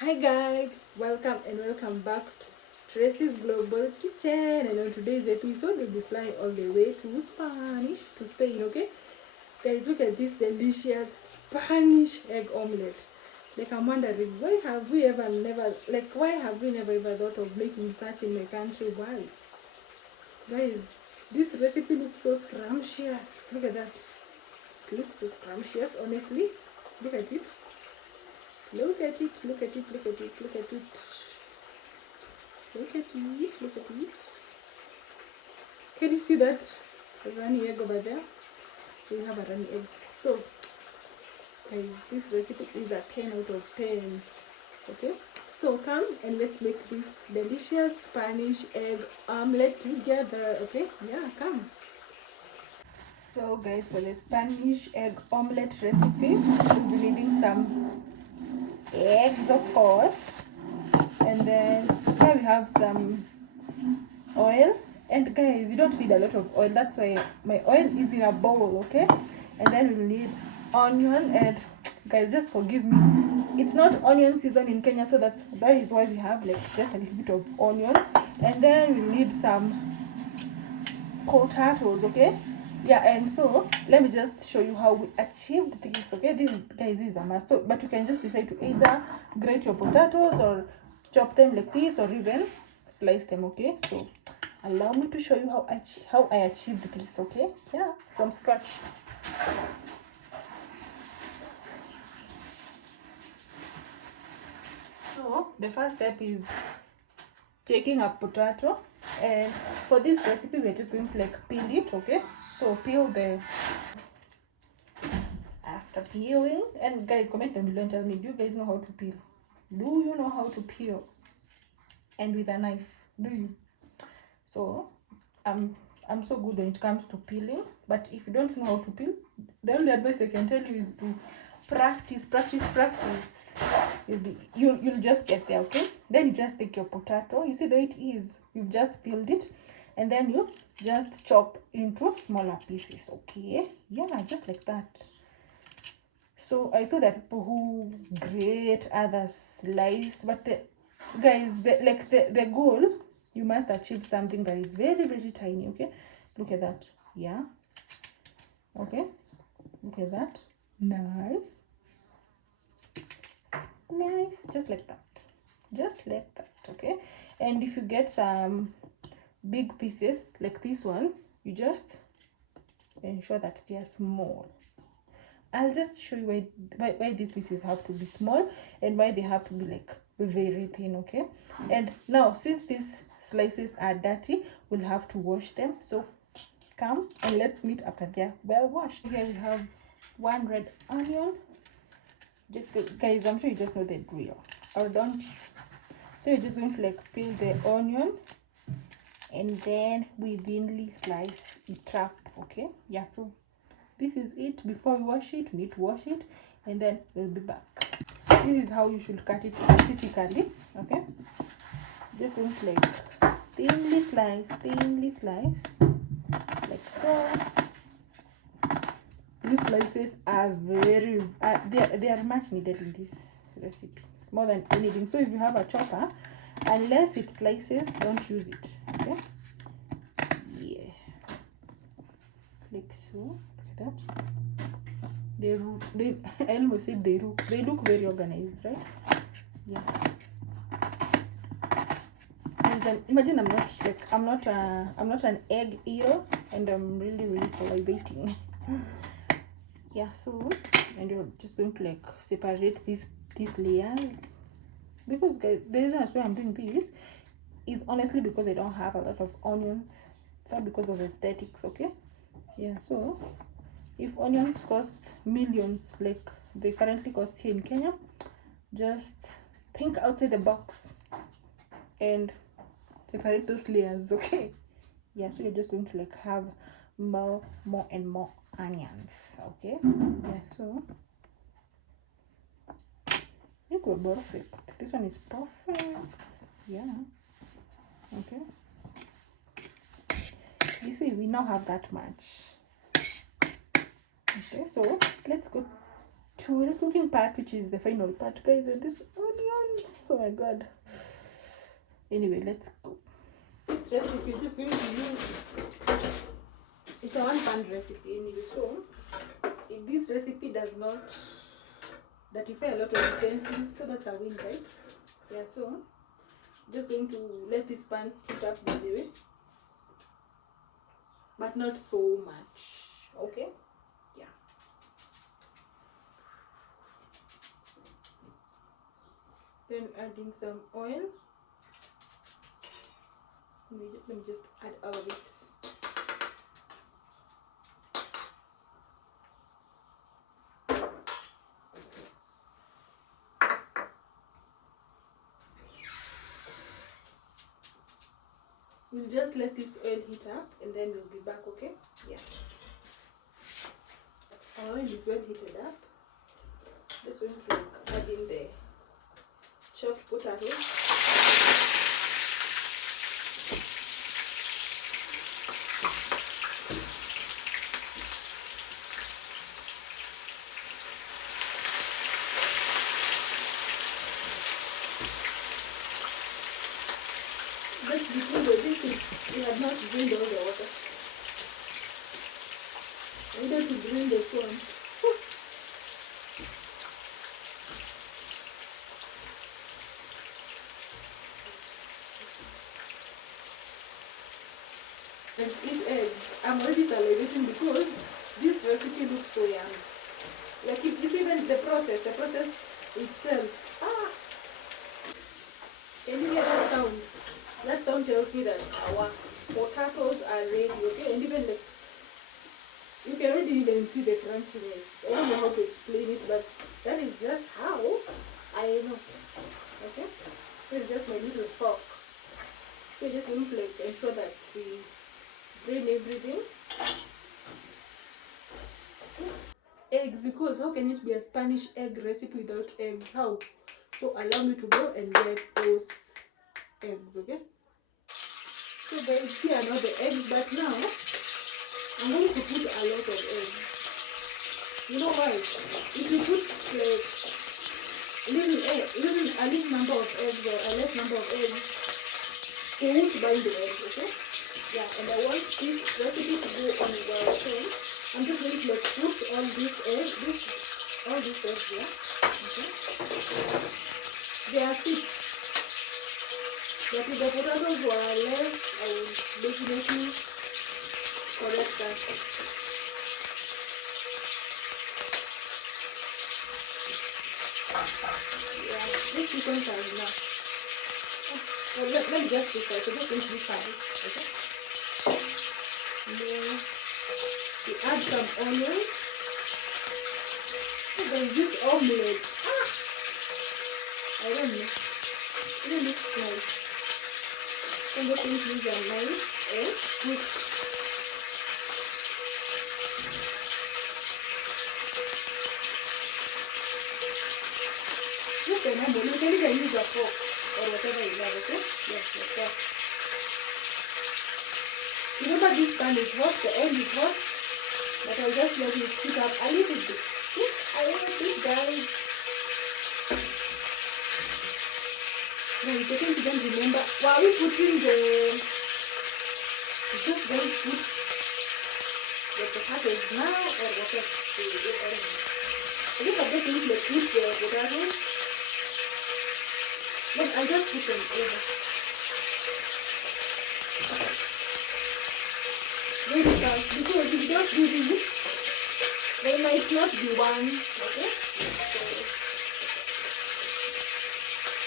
Hi guys, welcome back to Tracy's Global Kitchen, and on today's episode we'll be flying all the way to Spain, okay? Guys, look at this delicious Spanish egg omelette. Like, I'm wondering, why have we never ever thought of making such in my country? Why? Guys, this recipe looks so scrumptious. Look at that. It looks so scrumptious, honestly. Look at it. Look at it, look at it, look at it, look at it. Look at it, look at it. Can you see that runny egg over there? We have a runny egg. So, guys, this recipe is a 10 out of 10. Okay? So, come and let's make this delicious Spanish egg omelette together. Okay? Yeah, come. So, guys, for the Spanish egg omelette recipe, we'll be needing some eggs, of course, and then here we have some oil. And guys, you don't need a lot of oil, that's why my oil is in a bowl, okay? And then we'll need onion, and guys, just forgive me, it's not onion season in Kenya, so that is why we have like just a little bit of onions. And then we'll need some potatoes, okay? Yeah, and so let me just show you how we achieved this. Okay, this is a must. So, but you can just decide to either grate your potatoes or chop them like this, or even slice them. Okay, so allow me to show you how I achieved this. Okay, yeah, from scratch. So the first step is taking a potato, and for this recipe we're just going to like peel it. Okay, so peel the after peeling. And guys, comment down below and tell me, do you guys know how to peel? Do you know how to peel? And with a knife, do you? So I'm so good when it comes to peeling, but if you don't know how to peel, the only advice I can tell you is to practice. You'll just get there. Okay, then you just take your potato, you see the way it is, you've just peeled it, and then you just chop into smaller pieces. Okay, yeah, just like that. So I saw that people who grate, others slice, but the goal, you must achieve something that is very, very tiny. Okay, look at that. Yeah, okay, look at that. Nice, just like that, okay? And if you get some big pieces like these ones, you just ensure that they are small. I'll just show you why these pieces have to be small and why they have to be like very thin. Okay, and now since these slices are dirty, we'll have to wash them. So come and let's meet after they're well washed. Here we have one red onion. Just guys, I'm sure you just know the drill, or don't you? So you're just going to like peel the onion and then we thinly slice it up. Okay, yeah, so this is it. Before we wash it, we need to wash it, and then we'll be back. This is how you should cut it specifically. Okay, just going to like thinly slice like so. These slices are very they are much needed in this recipe, more than anything. So if you have a chopper, unless it slices, don't use it. Okay, yeah, like so. That I almost said they look very organized, right? Yeah. And imagine I'm not an egg eater, and I'm really salivating. Yeah, so, and you're just going to like separate these layers, because guys, the reason why I'm doing this is honestly because I don't have a lot of onions. It's not because of aesthetics. Okay, yeah, so if onions cost millions like they currently cost here in Kenya, just think outside the box and separate those layers. Okay, yeah, so you're just going to like have more and more onions. Okay, yeah, so you go perfect. This one is perfect. Yeah, okay, you see, we now have that much. Okay, so let's go to the cooking part, which is the final part, guys. And these onions, Oh my god. Anyway, let's go. This recipe is just going to use, it's a 1 pan recipe anyway, so this recipe does not dirtify a lot of utensils, so that's a win, right? Yeah, so I'm just going to let this pan heat up by the way, but not so much, okay? Yeah. Then adding some oil. Let me just add all of it. We'll just let this oil heat up and then we'll be back, okay? Yeah. Our oil is well heated up. Just going to add in the chopped potatoes. That's because we have not drained all the water. I needed to drain this one. And eat eggs. I'm already salivating because this recipe looks so yummy. Like if you see even the process itself. Ah! Can you hear that sound? That sound tells me that our potatoes are ready, okay? And even you can already even see the crunchiness. I don't know how to explain it, but that is just how I know. Okay? This is just my little fork. So I just want to ensure that we drain everything. Eggs, because how can it be a Spanish egg recipe without eggs? How? So allow me to go and get those eggs, okay? So guys, here are not the eggs, but now I'm going to put a lot of eggs. You know why? If you put like a little number of eggs or a less number of eggs, it won't bind the eggs, okay? Yeah, and I want this recipe to go on the thing. I'm just going to put all these eggs, all these eggs here, okay? They are 6. But if the potatoes were less, I will definitely correct that. Yeah, these sequence are enough. Well, let me just pick it. So just going to be 5, okay? And then we add some onion. Oh, there's this omelette. Ah! I don't know. It looks nice. I'm just going to use a knife and put just a number. You can even use a fork or whatever you have, okay? Yes, your fork. Remember this pan is hot, the oil is hot, but I'll just let it heat up a little bit. Just a little bit, guys. Now it's okay to then remember, while we putting just guys put the potatoes now or whatever. I think I'm just going to put the potatoes, but I just put them over. Very fast, because if you don't do this, they might not be one, okay?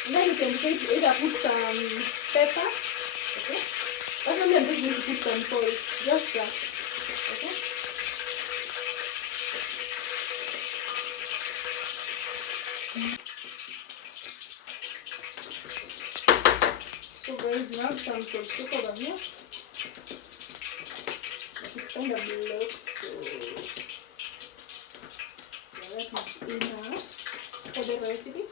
And then you can decide to either put some pepper, okay? Actually, I'm just going to put some salt, just that, okay? So guys, now some salt over here. It's kind of blocked, so yeah, that is enough for the recipe.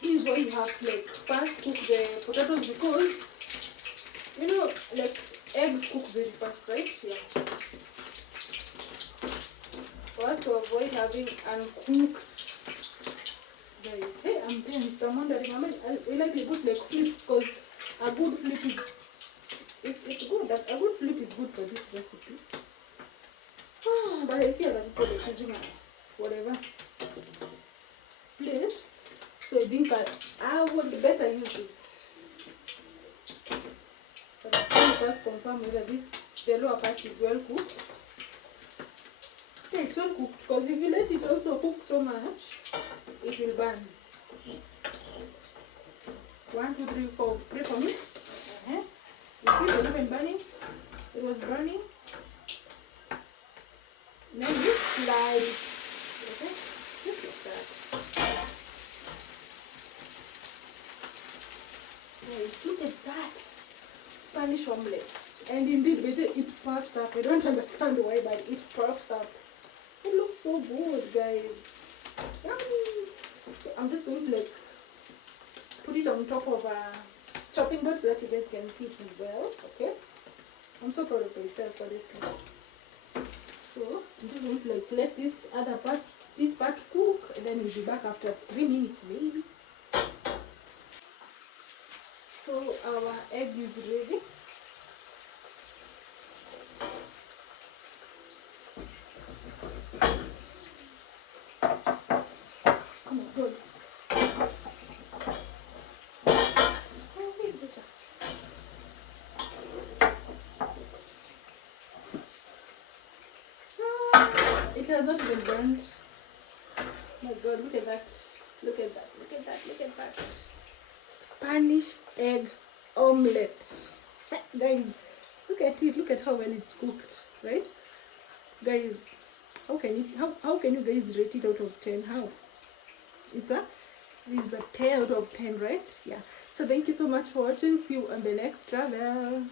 This is why you have to fast cook the potatoes, because you know eggs cook very fast, right? Yeah. for us to avoid having uncooked. Guys, hey, I'm tense. I'm wondering, I like to put like flip, because a good flip is, it's good. A good flip is good for this recipe. But I see other people are using whatever plate, so I think I would better use this. But I can first confirm whether the lower part is well cooked. Yeah, it's well cooked, because if you let it also cook so much, it will burn. 1, 2, 3, 4. Pray for me. You see, it was even burning. It was burning. Then you slide it. Okay? Just like that. Guys, look at that. Spanish omelette. And indeed, it puffs up. I don't understand why, but it puffs up. It looks so good, guys. Yummy. So I'm just going to like put it on top of a chopping board so that you guys can see it well. Okay? I'm so proud of myself for this. So I'm just going to like let this part cook, and then we'll be back after 3 minutes maybe. So our egg is ready. Come on, good. It has not been burnt. Oh my God, look at that. Look at that. Look at that. Look at that. Spanish egg omelette. Guys, look at it. Look at how well it's cooked, right? Guys, how can you guys rate it out of 10? How? This is a 10 out of 10, right? Yeah. So thank you so much for watching. See you on the next travel.